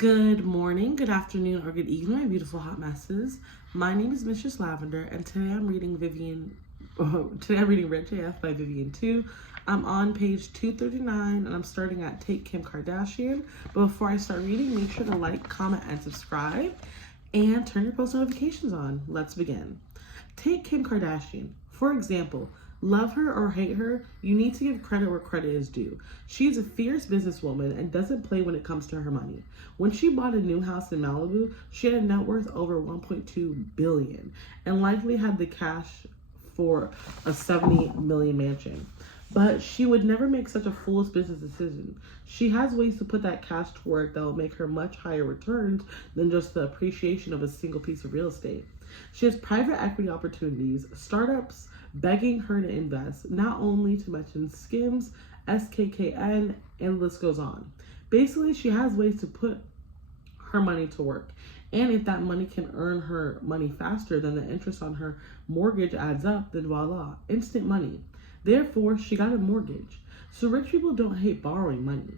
Good morning, good afternoon, or good evening, my beautiful hot messes. My name is Mistress Lavender, and today I'm reading Rich AF by Vivian 2. I'm on page 239, and I'm starting at Take Kim Kardashian. But before I start reading, make sure to like, comment, and subscribe, and turn your post notifications on. Let's begin. Take Kim Kardashian. For example, love her or hate her, you need to give credit where credit is due. She's a fierce businesswoman and doesn't play when it comes to her money. When she bought a new house in Malibu, she had a net worth over $1.2 billion and likely had the cash for a $70 million mansion. But she would never make such a foolish business decision. She has ways to put that cash to work that will make her much higher returns than just the appreciation of a single piece of real estate. She has private equity opportunities, startups begging her to invest, not only to mention Skims, SKKN, and the list goes on. Basically, she has ways to put her money to work. And if that money can earn her money faster than the interest on her mortgage adds up, then voila, instant money. Therefore, she got a mortgage. So rich people don't hate borrowing money.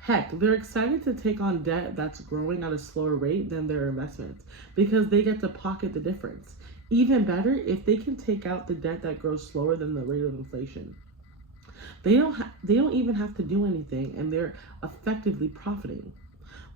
Heck, they're excited to take on debt that's growing at a slower rate than their investments because they get to pocket the difference. Even better, if they can take out the debt that grows slower than the rate of inflation. They don't even have to do anything, and they're effectively profiting.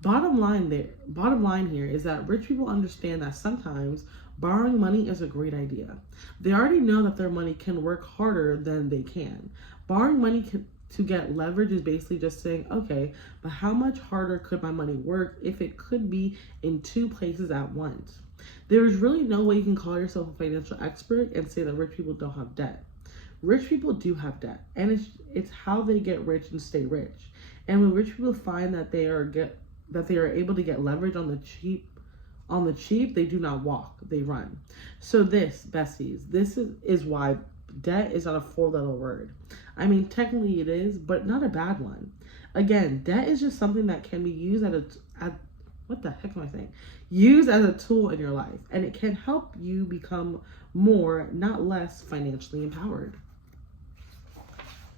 Bottom line here is that rich people understand that sometimes borrowing money is a great idea. They already know that their money can work harder than they can. Borrowing money to get leverage is basically just saying, okay, but how much harder could my money work if it could be in two places at once? There is really no way you can call yourself a financial expert and say that rich people don't have debt. Rich people do have debt, and it's how they get rich and stay rich. And when rich people find that they are able to get leverage on the cheap, they do not walk, they run. So this, besties, this is why debt is not a four-letter word. I mean, technically it is, but not a bad one. Again, debt is just something that can be used Used as a tool in your life, and it can help you become more, not less, financially empowered.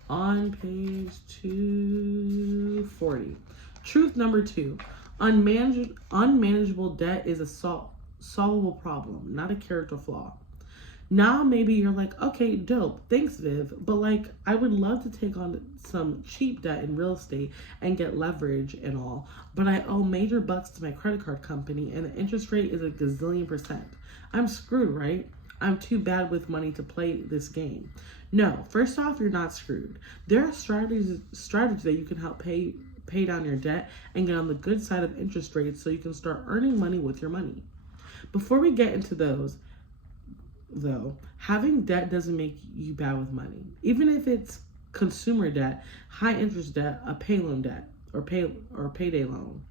On page 240. Truth number 2. Unmanageable debt is a solvable problem, not a character flaw. Now maybe you're like, okay, dope, thanks Viv, but I would love to take on some cheap debt in real estate and get leverage and all, but I owe major bucks to my credit card company and the interest rate is a gazillion %. I'm screwed, right? I'm too bad with money to play this game. No, first off, you're not screwed. There are strategies that you can help pay down your debt and get on the good side of interest rates so you can start earning money with your money. Before we get into those, though, having debt doesn't make you bad with money. Even if it's consumer debt, high interest debt, a pay loan debt, or payday loan.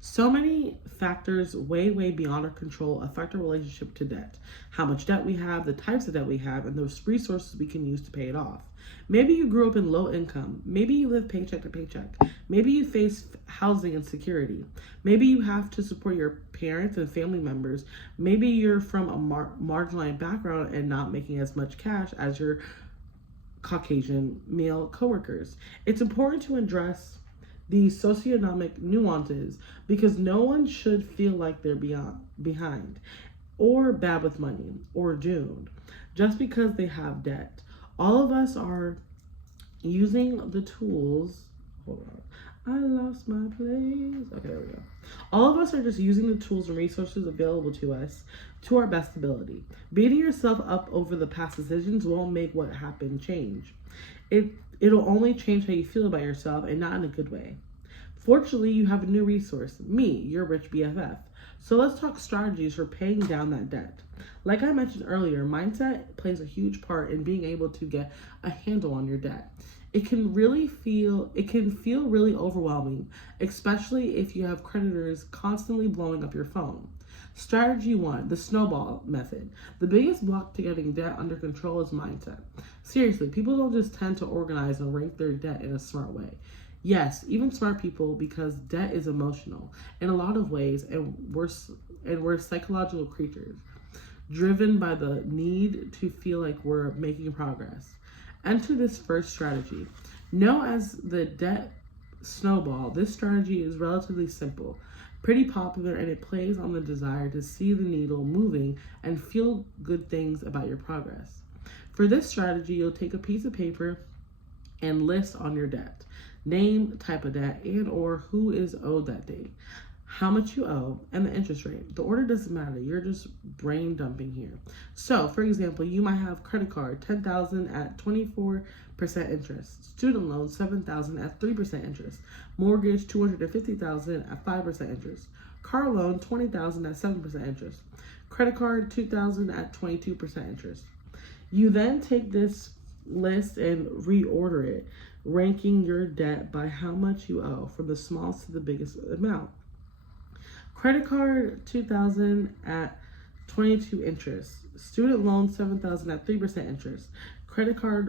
So many factors way beyond our control affect our relationship to debt. How much debt we have, the types of debt we have, and those resources we can use to pay it off. Maybe you grew up in low income. Maybe you live paycheck to paycheck. Maybe you face housing insecurity. Maybe you have to support your parents and family members. Maybe you're from a marginalized background and not making as much cash as your Caucasian male coworkers. It's important to address these socioeconomic nuances because no one should feel like they're behind or bad with money or doomed just because they have debt. All of us are using the tools. Hold on. I lost my place. Okay, there we go. All of us are just using the tools and resources available to us to our best ability. Beating yourself up over the past decisions won't make what happened change. It'll only change how you feel about yourself and not in a good way. Fortunately, you have a new resource, me, your rich BFF. So let's talk strategies for paying down that debt. Like I mentioned earlier, mindset plays a huge part in being able to get a handle on your debt. It can feel really overwhelming, especially if you have creditors constantly blowing up your phone. Strategy 1, the snowball method. The biggest block to getting debt under control is mindset. Seriously, people don't just tend to organize and rank their debt in a smart way. Yes, even smart people, because debt is emotional in a lot of ways, and we're psychological creatures, driven by the need to feel like we're making progress. Enter this first strategy. Know as the debt snowball, this strategy is relatively simple, pretty popular, and it plays on the desire to see the needle moving and feel good things about your progress. For this strategy, you'll take a piece of paper and list on your debt, name, type of debt, and or who is owed that date, how much you owe, and the interest rate. The order doesn't matter. You're just brain dumping here. So, for example, you might have credit card $10,000 at 24% interest, student loan $7,000 at 3% interest, mortgage $250,000 at 5% interest, car loan $20,000 at 7% interest, credit card $2,000 at 22% interest. You then take this list and reorder it, ranking your debt by how much you owe from the smallest to the biggest amount. Credit card $2,000 at 22 interest, student loan $7,000 at 3% interest, credit card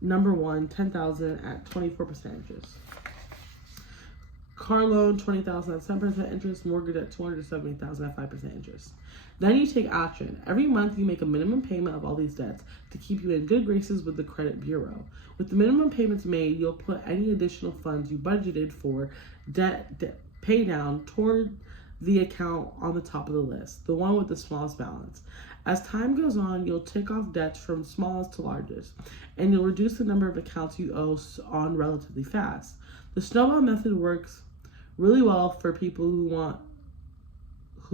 number one $10,000 at 24% interest, car loan $20,000 at 7% interest, mortgage at $270,000 at 5% interest. Then you take action. Every month you make a minimum payment of all these debts to keep you in good graces with the credit bureau. With the minimum payments made, you'll put any additional funds you budgeted for debt pay down toward the account on the top of the list, the one with the smallest balance. As time goes on, you'll tick off debts from smallest to largest, and you'll reduce the number of accounts you owe on relatively fast. The snowball method works really well for people who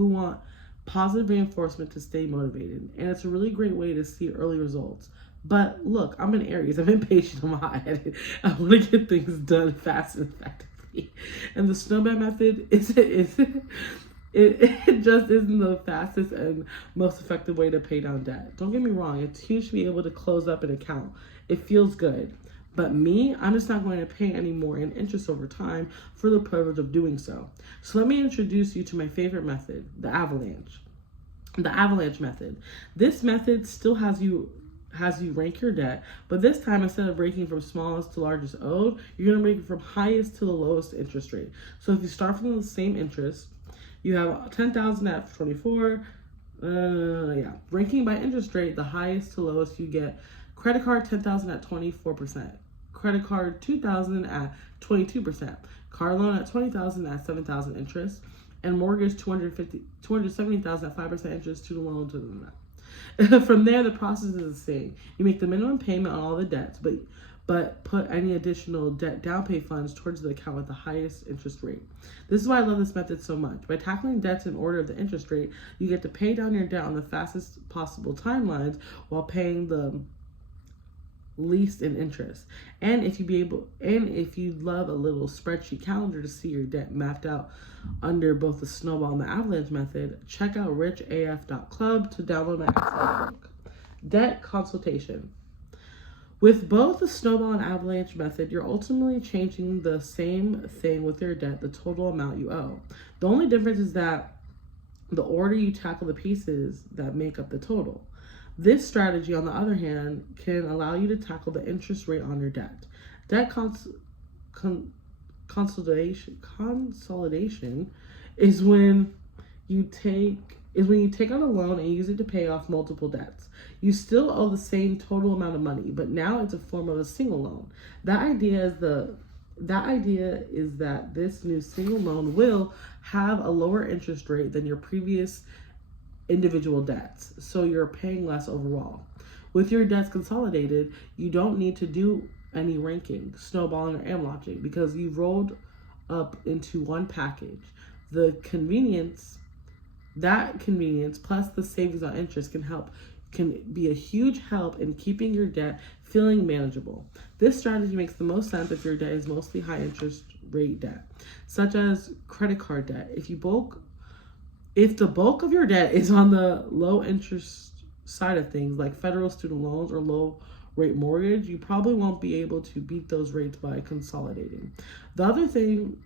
want positive reinforcement to stay motivated, and it's a really great way to see early results. But look, I'm an Aries. I'm impatient. I'm hot-headed. I want to get things done fast and effectively. And the snowball method it just isn't the fastest and most effective way to pay down debt. Don't get me wrong. It's huge to be able to close up an account. It feels good. But me, I'm just not going to pay any more in interest over time for the privilege of doing so. So let me introduce you to my favorite method, the avalanche. The avalanche method. This method still has you rank your debt, but this time instead of ranking from smallest to largest owed, you're going to rank from highest to the lowest interest rate. So if you start from the same interest, you have 10,000 at 24. Ranking by interest rate, the highest to lowest, you get credit card 10,000 at 24%. Credit card 2,000 at 22%, car loan at 20,000 at 7,000 interest, and mortgage 270,000 at 5% interest, student loan to that. From there, the process is the same. You make the minimum payment on all the debts, but put any additional debt down pay funds towards the account with the highest interest rate. This is why I love this method so much. By tackling debts in order of the interest rate, you get to pay down your debt on the fastest possible timelines while paying the least in interest. And if you love a little spreadsheet calendar to see your debt mapped out under both the snowball and the avalanche method, check out richaf.club to download my Excel book. Debt consultation. With both the snowball and avalanche method, you're ultimately changing the same thing with your debt, the total amount you owe. The only difference is that the order you tackle the pieces that make up the total. This strategy, on the other hand, can allow you to tackle the interest rate on your debt. Debt consolidation is when you take out a loan and use it to pay off multiple debts. You still owe the same total amount of money, but now it's a form of a single loan. That idea is that this new single loan will have a lower interest rate than your previous individual debts, so you're paying less overall. With your debts consolidated, you don't need to do any ranking, snowballing, or amlogic because you've rolled up into one package. That convenience plus the savings on interest can be a huge help in keeping your debt feeling manageable. This strategy makes the most sense if your debt is mostly high interest rate debt, such as credit card debt. If the bulk of your debt is on the low interest side of things, like federal student loans or low rate mortgage, you probably won't be able to beat those rates by consolidating. The other thing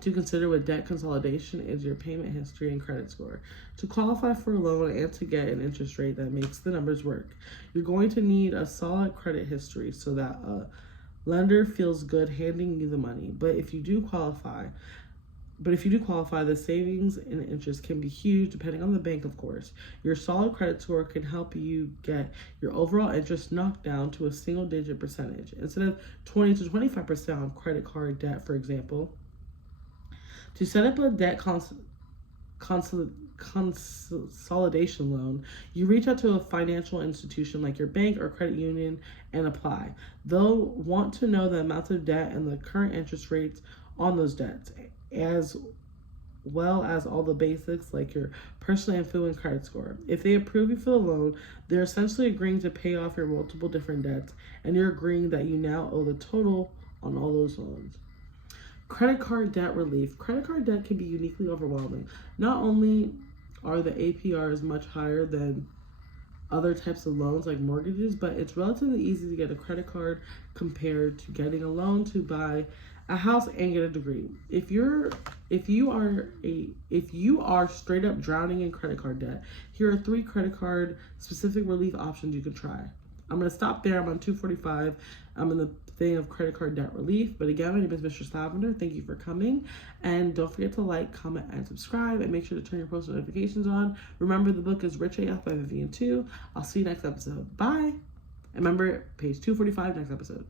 to consider with debt consolidation is your payment history and credit score. To qualify for a loan and to get an interest rate that makes the numbers work, you're going to need a solid credit history so that a lender feels good handing you the money. But if you do qualify, But if you do qualify, the savings and interest can be huge depending on the bank, of course. Your solid credit score can help you get your overall interest knocked down to a single digit percentage. Instead of 20 to 25% on credit card debt, for example. To set up a debt consolidation loan, you reach out to a financial institution like your bank or credit union and apply. They'll want to know the amounts of debt and the current interest rates on those debts, as well as all the basics like your personal info and credit score. If they approve you for the loan, they're essentially agreeing to pay off your multiple different debts, and you're agreeing that you now owe the total on all those loans. Credit card debt relief. Credit card debt can be uniquely overwhelming. Not only are the APRs much higher than other types of loans like mortgages, but it's relatively easy to get a credit card compared to getting a loan to buy a house and get a degree. If you are straight up drowning in credit card debt, here are 3 credit card specific relief options you can try. I'm going to stop there. I'm on 245. I'm in the thing of credit card debt relief. But again, my name is Mistress Lavender. Thank you for coming. And don't forget to like, comment, and subscribe. And make sure to turn your post notifications on. Remember, the book is Rich AF by Vivian 2. I'll see you next episode. Bye. And remember, page 245, next episode.